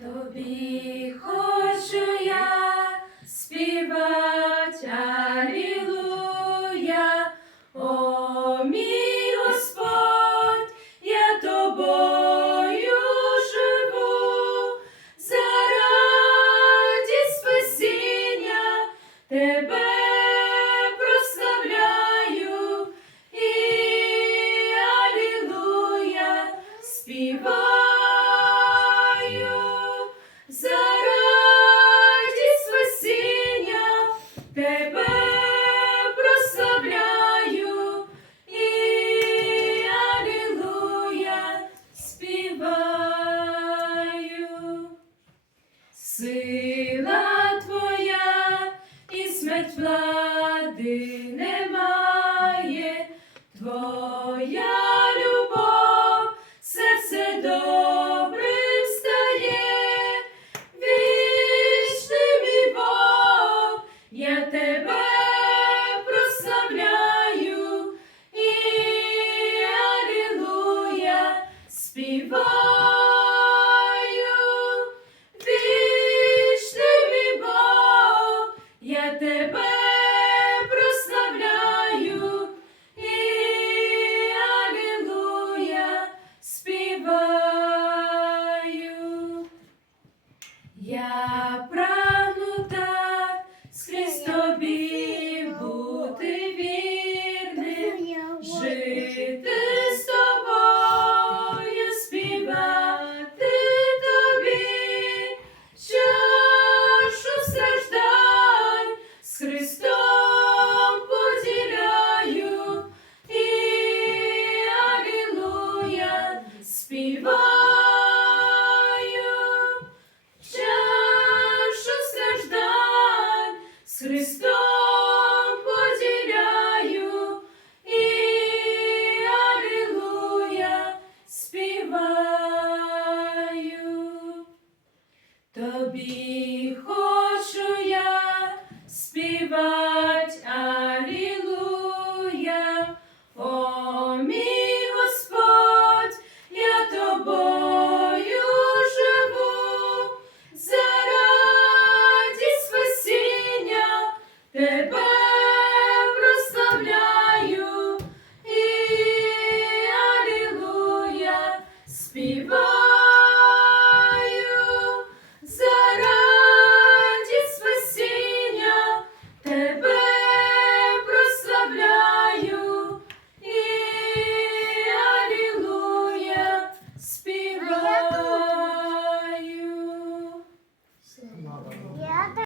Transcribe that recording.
Тобі Сила твоя і смерть влади немає, твоя любов, все добре стає, вічний мій Бог, я тебе прославляю. І алілуя співаю. тебе прославляю і алілуя співаю. Я тобі хочу я співати.